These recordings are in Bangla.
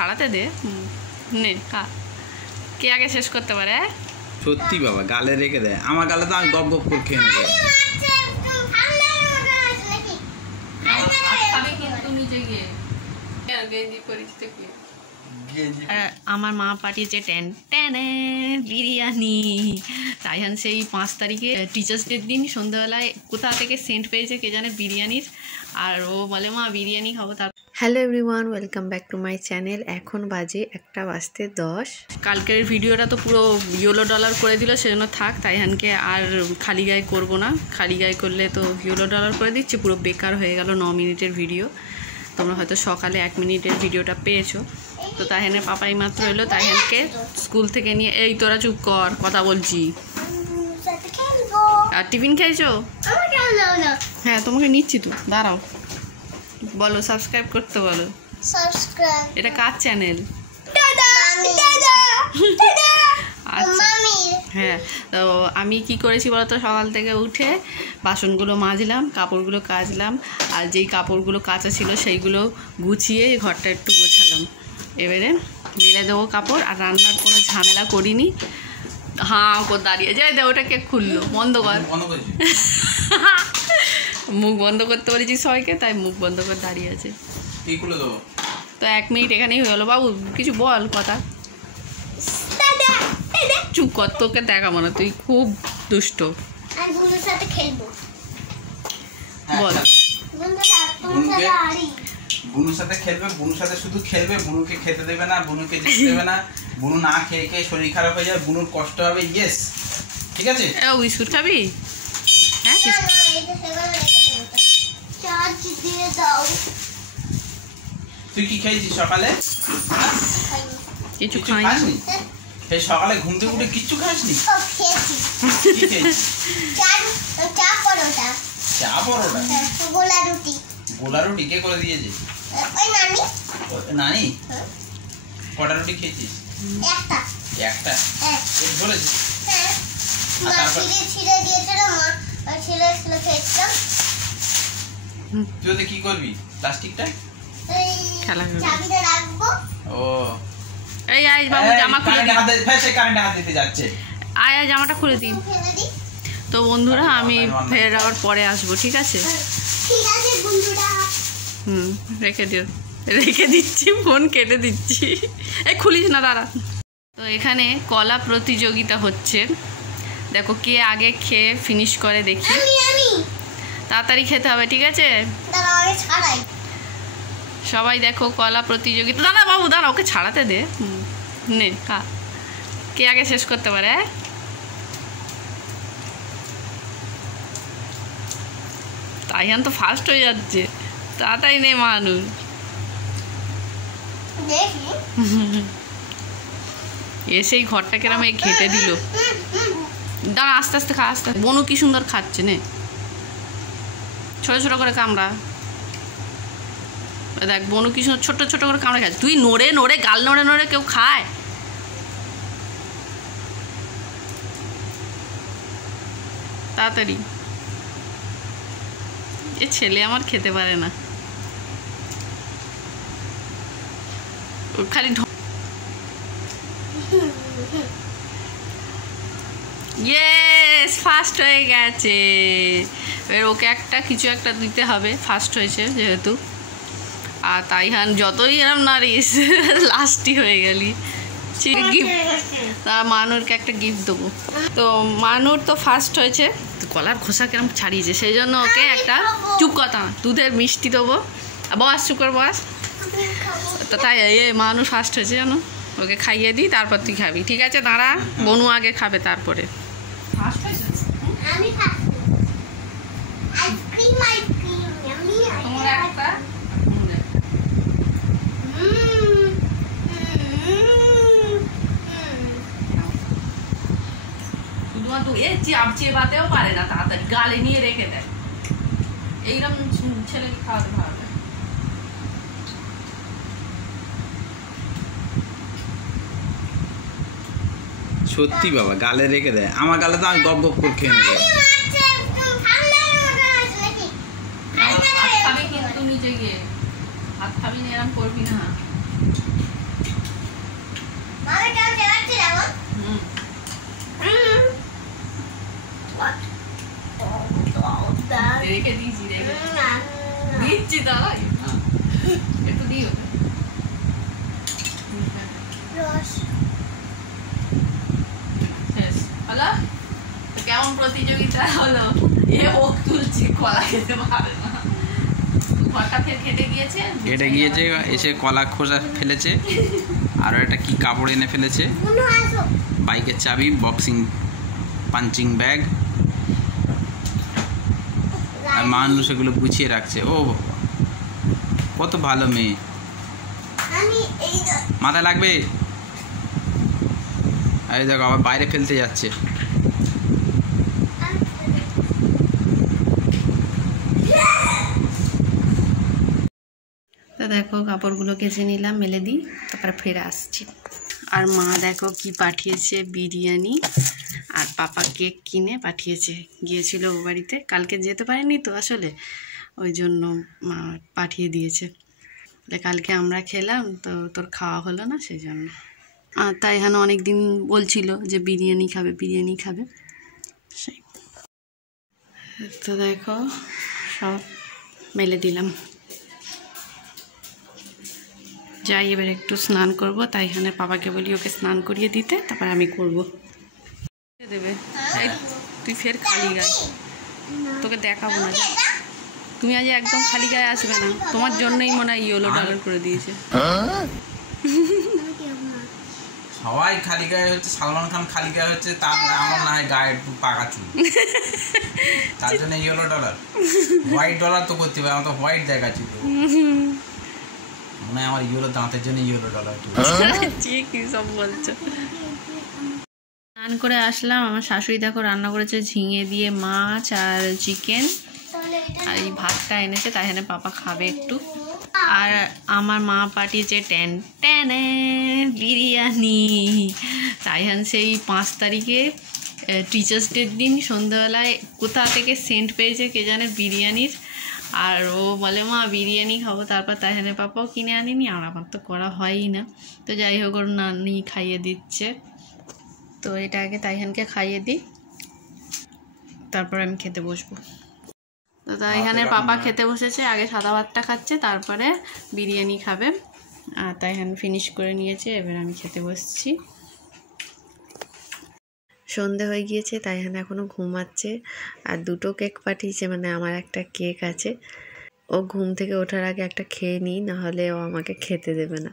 ছাড়াতে দে নে খা। কে আগে শেষ করতে পারে? সত্যি বাবা, গালে রেখে দেয়। আমার গালে তো আমি গপ গপ করে খেয়ে নেবো। আমার মা পাঠিয়েছে বিরিয়ানি। তাইহান সেই 5 তারিখে টিচার্স ডের দিন সন্ধ্যাবেলায় কোথা থেকে সেন্ট পেয়েছে কে জানে বিরিয়ানির, আর ও বলে মা বিরিয়ানি খাবো। তার hello everyone, welcome back to my channel. এখন বাজে 1:10। কালকের ভিডিওটা তো পুরো ইয়েলো ডলার করে দিল, সেজন্য থাক তাইহানকে আর খালি গায়ে করবো না। খালি গায়ে করলে তো ইয়েলো ডলার করে দিচ্ছি, পুরো বেকার হয়ে গেল 9 মিনিটের ভিডিও। তোমরা হয়তো সকালে 1 মিনিটের ভিডিওটা পেয়েছো। তো তাইহানের পাপাই মাত্র এলো, তাইহানকে স্কুল থেকে নিয়ে। এই তোরা চুপ কর, কথা বলছি। আর টিফিন খেয়েছো? হ্যাঁ তোমাকে নিচ্ছি তো, দাঁড়াও। বলো সাবস্ক্রাইব করতে বলো। সাবস্ক্রাইব। এটা কার চ্যানেল? আচ্ছা হ্যাঁ, তো আমি কি করেছি বলতো, সকাল থেকে উঠে বাসনগুলো মাজলাম, কাপড়গুলো কাচলাম, আর যেই কাপড়গুলো কাচা ছিল সেইগুলো গুছিয়ে ঘরটা একটু গোছালাম। এবারে মেলে দেবো কাপড়, আর রান্নার কোনো ঝামেলা করিনি। হাঁ করে দাঁড়িয়ে যায়, দে ওটা কে খুললো, বন্ধ কর। মুখ বন্ধ করতে বলেছি সবাইকে, তাই মুখ বন্ধ করে দাঁড়িয়ে আছে। তো 1 মিনিট এখানেই হয়ে গেলো। বাবু কিছু বল কথা। চুপ কর, তোকে দেখাবো না, তুই খুব দুষ্ট। বল। বুনুর সাথে খেলবে, বুনুর সাথে শুধু খেলবে, বুনুকে খেতে দেবে না, বুনুকে যেতে দেবে না। বুনু না খেয়ে খেয়ে শরীর খারাপ হয়ে যাবে, বুনুর কষ্ট হবে। ইয়েস, ঠিক আছে। বিস্কুট খাবি? হ্যাঁ তুই কি খেয়েছিস সকালে? কিছু খাইনি। সেই সকালে ঘুম থেকে উঠে কিচ্ছু খাসনি? চা পরোটা। গোলা রুটি কে করে দিয়েছে? নানি। কটা রুটি খেয়েছিস? একটা। পেট ভরেছে? তুই ওতে কি করবি? প্লাস্টিকটা খেলা রাখবো। ও এই আয় বাবু, জামা খুলে দি। কারেন্টে হাত দিতে যাচ্ছে। আয় আয়, জামাটা খুলে দি। তো বন্ধুরা আমি ফের আবার পরে আসবো, ঠিক আছে? রেখে দিও। রেখে দিচ্ছি, ফোন কেটে দিচ্ছি। এই খুলিস না, দাঁড়া। তো এখানে কলা প্রতিযোগিতা হচ্ছে, দেখো কে আগে খেয়ে ফিনিশ করে দেখি। তাড়াতাড়ি খেতে হবে, ঠিক আছে? সবাই দেখো কলা প্রতিযোগিতা। দাঁড়া বাবু দাঁড়া, ওকে ছাড়াতে দে। নে খা। কে আগে শেষ করতে পারে? তাইহান তো ফার্স্ট হয়ে যাচ্ছে, তাড়াতাড়ি নে মানুষ। এসেই ঘরটা কেরাম এই ঘেটে দিল। দাঁড়া, আস্তে আস্তে খা, আস্তে। বনু কি সুন্দর খাচ্ছে, নে ছোট ছোট করে কামড়া। দেখ বনু কি সুন্দর ছোট ছোট করে কামড়া খাচ্ছে। তুই নড়ে নড়ে গাল নড়ে নড়ে কেউ খায়? তাড়াতাড়ি। এ ছেলে আমার খেতে পারে না, খালি ইয়েস ফার্স্ট হয়ে গেছে। এবার ওকে একটা কিছু একটা দিতে হবে, ফার্স্ট হয়েছে যেহেতু। আর তাইহান যতই এরম নারিস, লাস্টই হয়ে গেলি। গিফট, মানুরকে একটা গিফট দেবো। তো মানুর তো ফার্স্ট হয়েছে, গলার খোসা কেরম ছাড়িয়েছে, সেই জন্য ওকে একটা চুপ কথা দুধের মিষ্টি দেবো। বস চুপ করে বস। তো তাই মানুষ ফার্স্ট হয়েছে জানো, ওকে খাইয়ে দিই, তারপর তুই খাবি, ঠিক আছে? দাঁড়া, বনু আগে খাবে তারপরে। চেবাতেও পারে না, তাড়াতাড়ি গালে নিয়ে রেখে দেয়। এইরকম ছেলেকে খাওয়াতে ভালো। সত্যি বাবা, গালে রেখে দেয়। আমার গালে তো আমি গপ গপ করে খেয়ে নেবো। হাত খাবি কিন্তু নিজে গিয়ে, হাত খাবি না, এরকম করবি না। রেখে দিয়েছি দিচ্ছি তাই একটু দিও হলো কেমন প্রতিযোগিতা হলো এ ওক তুলছে কলা খেতে পারে না ঘরটা ফের খেটে গিয়েছে এসে কলা খোসা ফেলেছে আর একটা কি কাপড় এনে ফেলেছে বাইকের চাবি বক্সিং পাঞ্চিং ব্যাগ আর মানুষ এগুলো গুছিয়ে রাখছে ও কত ভালো মেয়ে মাথায় লাগবে এই দেখো আবার বাইরে ফেলতে যাচ্ছে তো দেখো কাপড়গুলো কেচে নিলাম মেলে দিই তারপরে ফিরে আসছি আর মা দেখো কি পাঠিয়েছে বিরিয়ানি আর পাপা কেক কিনে পাঠিয়েছে গিয়েছিল ও বাড়িতে কালকে যেতে পারেনি তো আসলে ওই জন্য মা পাঠিয়ে দিয়েছে কালকে আমরা খেলাম তো তোর খাওয়া হলো না সেই জন্য আর তাই এখানে অনেক দিন বলছিল যে বিরিয়ানি খাবে সেই তো দেখো সব মেলে দিলাম যাই এবার একটু স্নান করব তাই এখানে পাপাকে বলি ওকে স্নান করিয়ে দিতে তারপর আমি করব দেবে তুই ফের খালি গায়ে তোকে দেখাবো না তুমি আজ একদম খালি গায়ে আসবে না তোমার জন্যই মনে হয় ইয়েলো ডলার করে দিয়েছে সবাই খালি গায়ে হচ্ছে সালমান খান খালি গায়ে হচ্ছে তার আমার না হয় গায়ে একটু পাকা চুল তার জন্য ইয়েলো ডলার হোয়াইট ডলার তো করতে হবে আমার তো হোয়াইট দেখাচ্ছি তো মনে হয় আমার ইয়েলো দাঁতের জন্য ইয়েলো ডলার কি সব বলছো স্নান করে আসলাম আমার শাশুড়ি দেখো রান্না করেছে ঝিঙে দিয়ে মাছ আর চিকেন আর এই ভাতটা এনেছে তাই এখানে পাপা খাবে একটু আর আমার মা পাঠিয়েছে টেনে বিরিয়ানি তাই সেই 5 তারিখে টিচার্স ডের দিন সন্ধ্যাবেলায় কোথা থেকে সেন্ট পেয়েছে কে জানে বিরিয়ানির আর ও বলে মা বিরিয়ানি খাবো তারপর তাইহানের পাপাও কিনে আনিনি আর আমার তো করা হয়ই না তো যাই হোক ওর নানি খাইয়ে দিচ্ছে তো এটা আগে তাইহানকে খাইয়ে দিই তারপর আমি খেতে বসবো তো তাইহানের পাপা খেতে বসেছে আগে সাদা ভাতটা খাচ্ছে তারপরে বিরিয়ানি খাবে আর তাইহান ফিনিশ করে নিয়েছে এবার আমি খেতে বসছি সন্ধে হয়ে গিয়েছে তাইহান এখনও ঘুমাচ্ছে আর 2টো কেক পাঠিয়েছে মানে আমার একটা কেক আছে ও ঘুম থেকে ওঠার আগে একটা খেয়ে নিই নাহলে ও আমাকে খেতে দেবে না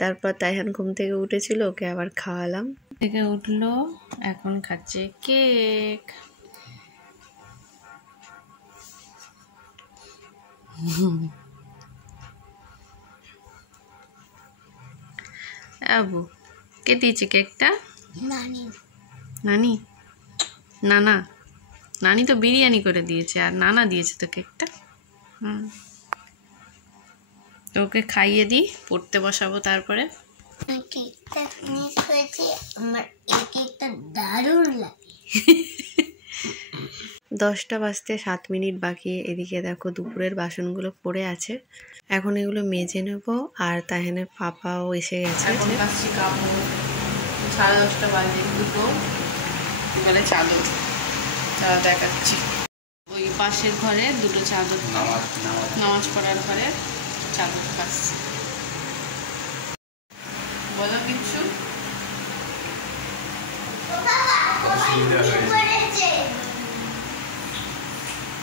তারপর তাইহান ঘুম থেকে উঠেছিল ওকে আবার খাওয়ালাম থেকে উঠলো এখন খাচ্ছে কেক আবু কে দিয়েছে কেকটা নানি নানি তো বিরিয়ানি করে দিয়েছে আর নানা দিয়েছে তো কেকটা তো ওকে খাইয়ে দিই পড়তে বসাবো তারপরে কেকটা ফিনিশ হয়েছে আমার এই কেকটা দারুণ লাগে 10টা বাজতে 7 মিনিট বাকি এদিকে দেখো দুপুরের বাসনগুলো পড়ে আছে এখন এগুলো মেজে নেব আর তাহেনের পাপাও এসে গেছে এখন কাচ্ছি কাপড় 10:30 বাজে দুটো এবারে চাদর দেখাচ্ছি ওই পাশের ঘরে 2টো চাদর নামাজ পড়ার ঘরে চাদর কাচ্ছি বলো কিছু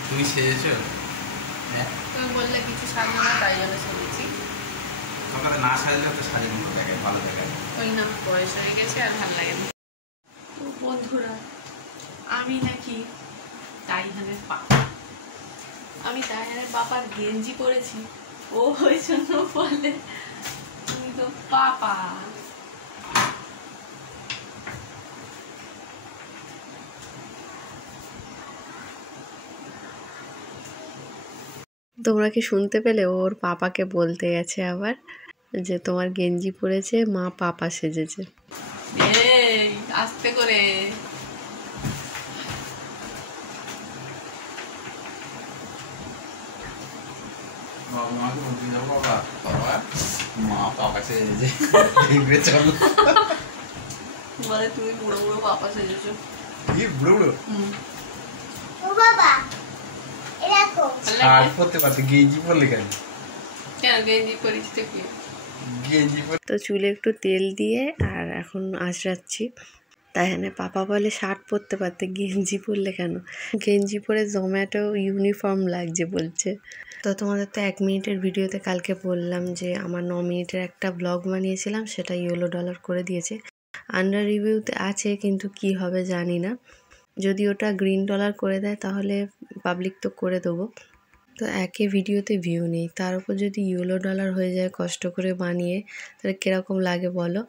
তুমি সেজেছো তুমি বললে কিছু সাজবে না তাই জন্য সেজেছি সকালে না সাজলে তো সাজানো তো দেখে ভালো দেখে ওই না বয়স হয়ে গেছে আর ভালো লাগে না বন্ধুরা আমি নাকি তাইহানের পাপা আমি তাইহানের পাপার গেঞ্জি পরেছি ও ওই জন্য বলে তুমি তো পাপা তোমরা কি শুনতে পেলে ওর পাপাকে বলতে গেছে আবার যে তোমার গেঞ্জি পরেছে মা পাপা সেজেছে এই আস্তে করে মা পাপা সেজেছে বলে তুমি বুড়ো বুড়ো পাপা সেজেছো কি বুড়ো বুড়ো ও বাবা শার্ট পরতে পারতে গেঞ্জি পরলে কেন? কেন গেঞ্জি পরিস তো কি? গেঞ্জি পরে তো চুলে একটু তেল দিয়ে আর এখন আঁচড়াচ্ছি। তাই হ্যাঁ পাপা বলে শার্ট পরতে পারতে গেঞ্জি পরলে কেন? গেঞ্জি পরে জোম্যাটো ইউনিফর্ম লাগছে বলছে। তো তোমাদের তো 1 মিনিটের ভিডিওতে কালকে বললাম যে আমার 9 মিনিটের একটা ব্লগ বানিয়েছিলাম, সেটা $, করে দিয়েছে। আন্ডার রিভিউতে আছে, কিন্তু কি হবে জানি না। যদি ওটা $, করে দেয় তাহলে পাবলিক তো করে দেবো। তো একে ভিডিওতে ভিউ নেই, তার উপর যদি $, হয়ে যায় কষ্ট করে বানিয়ে, তাহলে কীরকম লাগে বলো।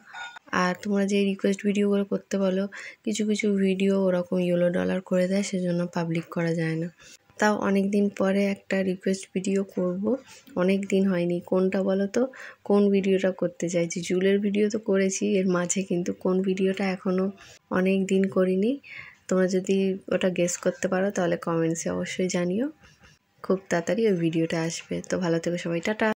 আর তোমরা যে রিকোয়েস্ট ভিডিওগুলো করতে বলো, কিছু কিছু ভিডিও ওরকম $, করে দেয়, সেজন্য পাবলিক করা যায় না। তাও অনেক দিন পরে একটা রিকোয়েস্ট ভিডিও করব, অনেক দিন হয়নি। কোনটা বলো তো, কোন ভিডিওটা করতে চাইছি? চুলের ভিডিও তো করেছি এর মাঝে, কিন্তু কোন ভিডিওটা এখনও অনেক দিন করিনি। তোমরা যদি ওটা গেস করতে পারো তাহলে কমেন্টসে অবশ্যই জানিও। খুব তাড়াতাড়ি ওই ভিডিওটা আসবে। তো ভালো থেকো সবাই, টাটা।